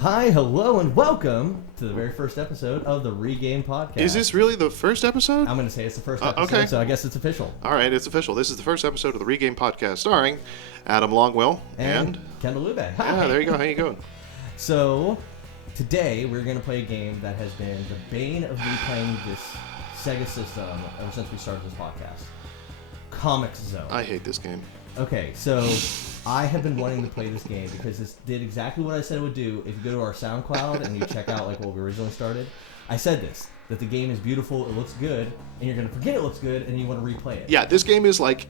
Hi, hello, and welcome to the very first episode of the Regame Podcast. Is this really the first episode? I'm going to say it's the first episode, okay. So I guess it's official. All right, it's official. This is the first episode of the Regame Podcast, starring Adam Longwell and Kendall Lubeck. Hi. Yeah, there you go. How you going? So, today we're going to play a game that has been the bane of me playing this Sega system ever since we started this podcast. Comix Zone. I hate this game. Okay, so I have been wanting to play this game because this did exactly what I said it would do. If you go to our SoundCloud and you check out like what we originally started, I said this, that the game is beautiful, it looks good, and you're going to forget it looks good, and you want to replay it. Yeah, this game is like,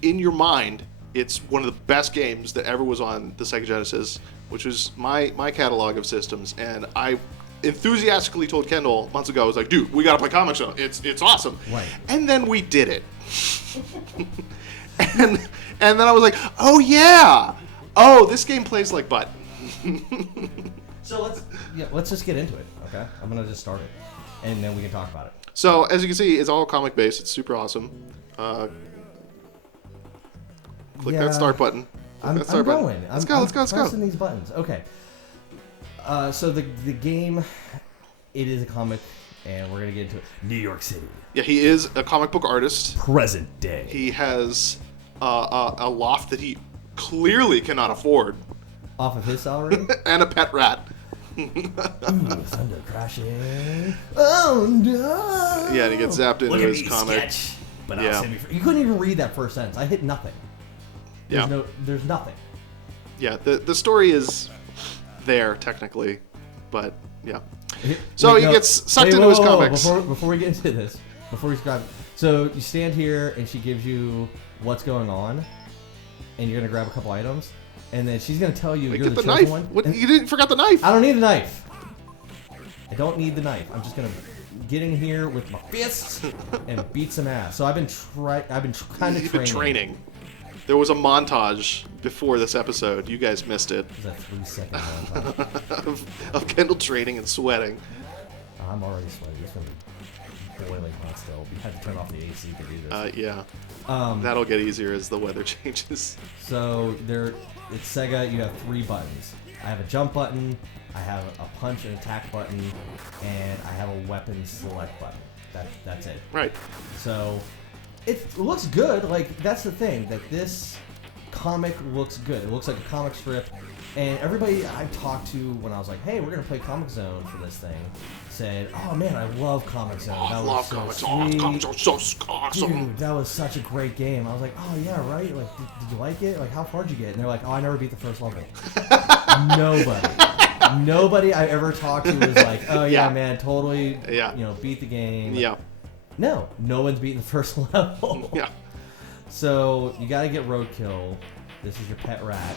in your mind, it's one of the best games that ever was on the Sega Genesis, which was my catalog of systems, and I enthusiastically told Kendall months ago, I was like, dude, we got to play Comix Zone. It's awesome. Right. And then we did it. And then I was like, oh yeah! Oh, this game plays like butt. So let's just get into it, okay? I'm going to just start it, and then we can talk about it. So, as you can see, it's all comic based. It's super awesome. Click that start button. I'm going. Let's go. I'm pressing these buttons. Okay. So the game, it is a comic, and we're going to get into it. New York City. Yeah, he is a comic book artist. Present day. He has a loft that he clearly cannot afford. Off of his salary? And a pet rat. Ooh, thunder crashing. Oh no! Yeah, and he gets zapped into his comic. Sketch, but you couldn't even read that first sentence. I hit nothing. There's nothing. Yeah, the story is there technically, but yeah. So he gets sucked into his comics. Before we get into this, before we describe it, so you stand here and she gives you what's going on, and you're gonna grab a couple items, and then she's gonna tell you you're the chosen one. What? You didn't forget the knife? I don't need the knife. I don't need the knife. I'm just gonna get in here with my fists and beat some ass. So I've been kind of training. There was a montage before this episode. You guys missed it. It was a 3-second montage of Kendall training and sweating. I'm already sweating. This one's boiling hot still. We had to turn off the AC to do this. Yeah. That'll get easier as the weather changes. So it's Sega. You have 3 buttons. I have a jump button, I have a punch and attack button, and I have a weapon select button. That's it. Right. So it looks good. Like, that's the thing, that this comic looks good. It looks like a comic strip. And everybody I talked to when I was like, hey, we're going to play Comix Zone for this thing, said, oh man, I love Comix Zone. I love Comix Zone. Comix Zone's so awesome. Dude, that was such a great game. I was like, oh yeah, right? Like, did you like it? Like, how far did you get? And they're like, oh, I never beat the first level. Nobody I ever talked to was like, oh yeah, man, totally, beat the game. Yeah. No one's beaten the first level. Yeah. So you got to get Roadkill. This is your pet rat.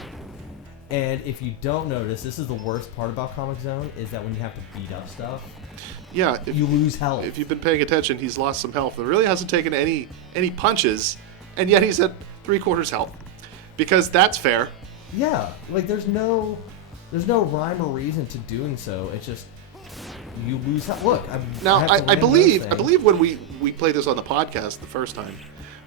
And if you don't notice, this is the worst part about Comix Zone, is that when you have to beat up stuff, you lose health. If you've been paying attention, he's lost some health. It really hasn't taken any punches, and yet he's at 3/4 health. Because that's fair. Yeah, like there's no rhyme or reason to doing so. It's just you lose health. Look, I believe when we played this on the podcast the first time,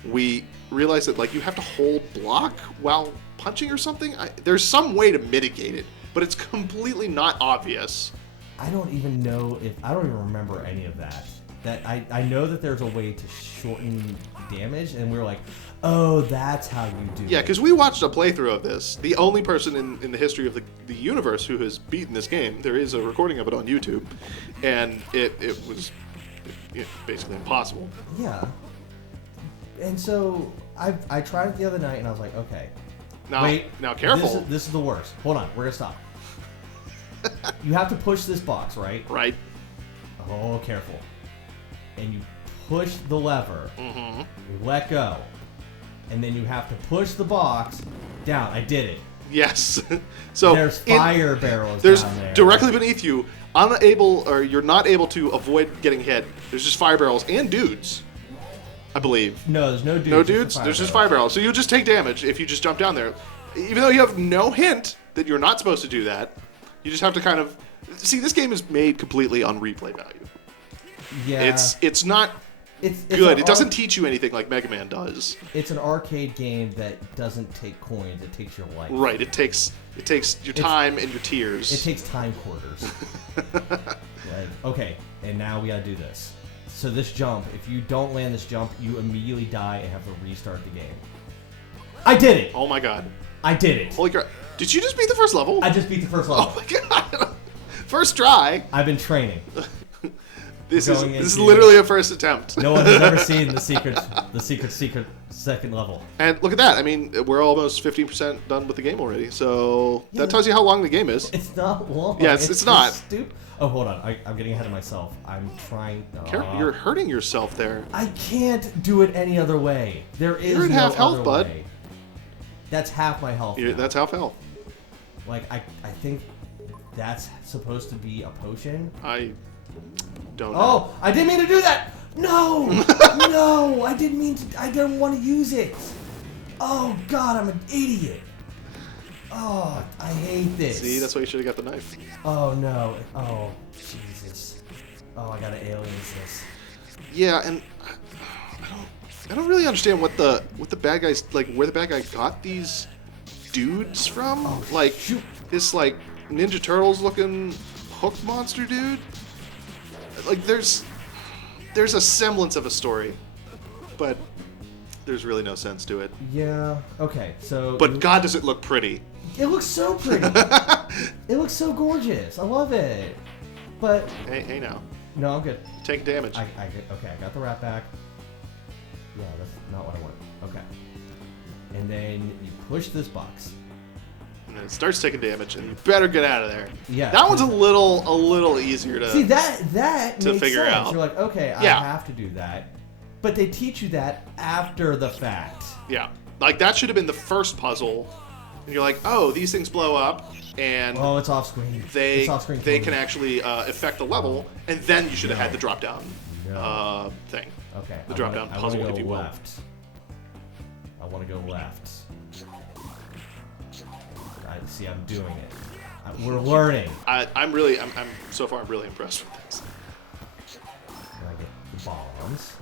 we realized that like you have to hold block while punching or something. There's some way to mitigate it, but it's completely not obvious. I don't even remember any of that. That I know that there's a way to shorten damage, and we were like, oh, that's how you do it. Yeah, because we watched a playthrough of this. The only person in the history of the universe who has beaten this game. There is a recording of it on YouTube, and it was basically impossible. Yeah. And so I tried it the other night, and I was like, okay. Now careful. This is the worst. Hold on, we're gonna stop. You have to push this box, right? Right. Oh, careful. And you push the lever. Mm-hmm. You let go. And then you have to push the box down. I did it. Yes. So there's fire barrels there's down there. Directly beneath you, you're not able to avoid getting hit. There's just fire barrels and dudes, I believe. No, there's no dudes. No dudes? There's just fire barrels. So you'll just take damage if you just jump down there. Even though you have no hint that you're not supposed to do that, you just have to kind of... See, this game is made completely on replay value. Yeah. It's not It's good. It doesn't teach you anything like Mega Man does. It's an arcade game that doesn't take coins. It takes your life. Right. It takes your time and your tears. It takes time quarters. Like, okay, and now we gotta do this. So this jump, if you don't land this jump, you immediately die and have to restart the game. I did it! Oh my god. I did it. Holy crap. Did you just beat the first level? I just beat the first level. Oh my god. First try. I've been training. This is literally a first attempt. No one has ever seen the secret second level. And look at that. I mean, we're almost 15% done with the game already. So that tells you how long the game is. It's not long. Yeah, it's not. Stupid. Oh, hold on. I'm getting ahead of myself. I'm trying. You're hurting yourself there. I can't do it any other way. There is You're at no half health, other bud. way. That's half my health. That's half health. Like, I think that's supposed to be a potion. I don't know. Oh, I didn't mean to do that! No! No! I didn't mean to. I didn't want to use it. Oh, God, I'm an idiot. Oh, I hate this. See, that's why you should have got the knife. Oh, no. Oh, Jesus. Oh, I gotta aliens this. Yeah, and I don't really understand what the bad guys, like, where the bad guy got these dudes from. Oh, like, shoot. this, like, Ninja Turtles looking hook monster dude. Like, there's a semblance of a story, but there's really no sense to it. Yeah, okay, so... But God, does it look pretty. It looks so pretty. It looks so gorgeous. I love it. But... Hey now. No, I'm good. Take damage. Okay, I got the rat back. Yeah, that's not what I want. Okay. And then you push this box. And it starts taking damage, and you better get out of there. Yeah. That one's a little easier to see that to makes figure sense. out. You're like, okay, Yeah. I have to do that, but they teach you that after the fact. Yeah, like that should have been the first puzzle, and you're like, oh, these things blow up, and Oh, it's off screen. they It's off screen. can actually affect the level, and then you should have had the drop down thing. Okay. The drop down puzzle, I if want to you go will. left. I want to go left. See, I'm doing it. We're learning. I'm so far I'm really impressed with this. When I get the bombs.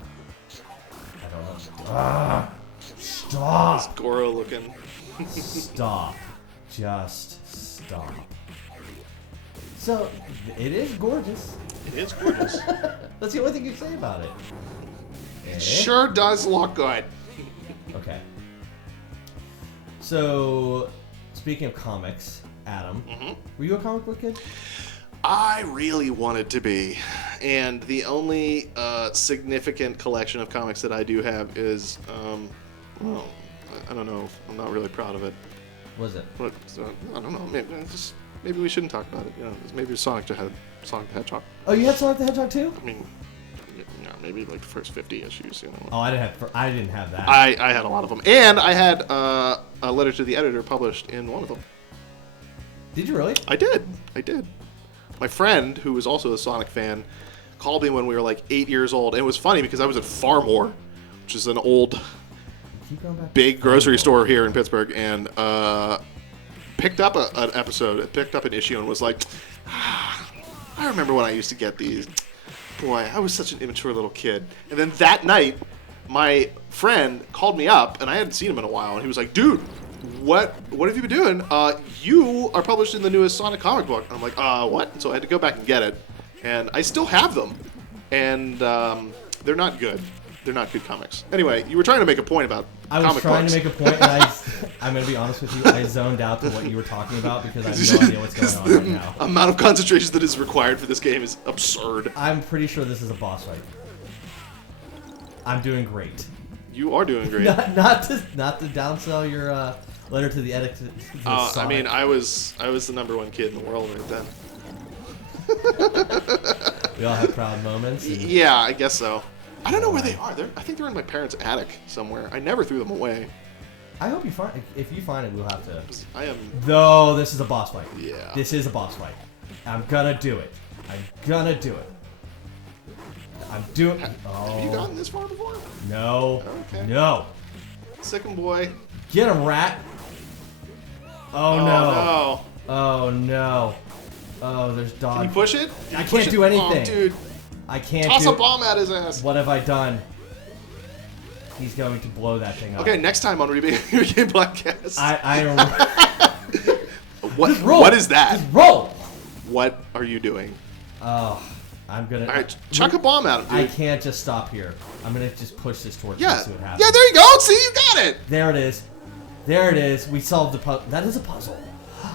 I don't know. Ah! Stop! Goro looking. Stop. Just stop. So, it is gorgeous. It is gorgeous. That's the only thing you can say about it. It sure does look good. Okay. So, speaking of comics, Adam, were you a comic book kid? I really wanted to be, and the only significant collection of comics that I do have is, well, I don't know. I'm not really proud of it. What is it? But I don't know. Maybe we shouldn't talk about it. You know, maybe Sonic the Hedgehog. Oh, you had Sonic the Hedgehog too? I mean, yeah, maybe like the first 50 issues. You know. Oh, I didn't have that. I had a lot of them, and I had a letter to the editor published in one of them. Did you really? I did. My friend, who was also a Sonic fan, called me when we were like 8 years old, and it was funny because I was at Farmore, which is an old, big grocery store here in Pittsburgh, and picked up an issue, and was like, I remember when I used to get these. Boy, I was such an immature little kid. And then that night, my friend called me up, and I hadn't seen him in a while, and he was like, dude, what have you been doing? You are published in the newest Sonic comic book. And I'm like, what? And so I had to go back and get it. And I still have them. And they're not good. They're not good comics. Anyway, you were trying to make a point about comic books. I was trying to make a point, and I'm going to be honest with you, I zoned out to what you were talking about because I have no idea what's going on right now. The amount of concentration that is required for this game is absurd. I'm pretty sure this is a boss fight. I'm doing great. You are doing great. not to downsell your letter to the editor. I mean, I was the #1 kid in the world right then. We all have proud moments. Yeah, I guess so. I don't know where they are. I think they're in my parents' attic somewhere. I never threw them away. I hope you find. If you find it, we'll have to. I am. Though this is a boss fight. Yeah. This is a boss fight. I'm gonna do it. I'm gonna do it. I'm doing. Have you gotten this far before? No. Okay. No. Second boy. Get him, rat. Oh no. No. Oh no. Oh, there's dog. Can you push it? I can't do anything. Oh, dude. I can't Toss a bomb at his ass. What have I done? He's going to blow that thing up. Okay, next time on Regame Podcast. I What is that? Just roll. What are you doing? Oh, I'm gonna. All right, chuck a bomb at him, dude. I can't just stop here. I'm gonna just push this towards him Yeah. and see what happens. Yeah, there you go. See, you got it. There it is. There it is. We solved the puzzle. That is a puzzle.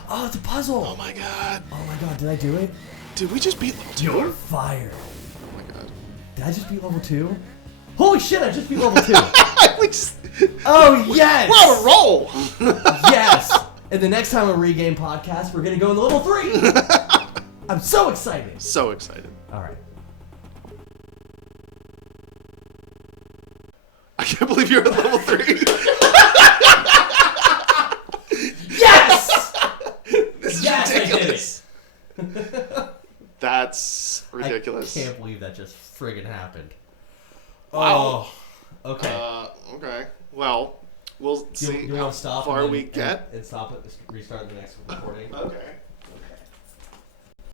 Oh, it's a puzzle. Oh my god. Oh my god, did I do it? Did we just beat level 2? You're fired. Oh my god. Did I just beat level 2? Holy shit, I just beat level 2. we just, Oh, yes. we're on a roll. Yes. And the next time on Regame Podcast, we're going to go into level 3. I'm so excited. So excited. All right. I can't believe you're at level 3. Yes! This is Yes, ridiculous. I did it. That's ridiculous. I can't believe that just friggin' happened. Wow. Oh, okay. Okay. Well, we'll see Do you how want to stop far and we then- get. and stop it, restart the next recording? Okay.